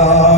Ah.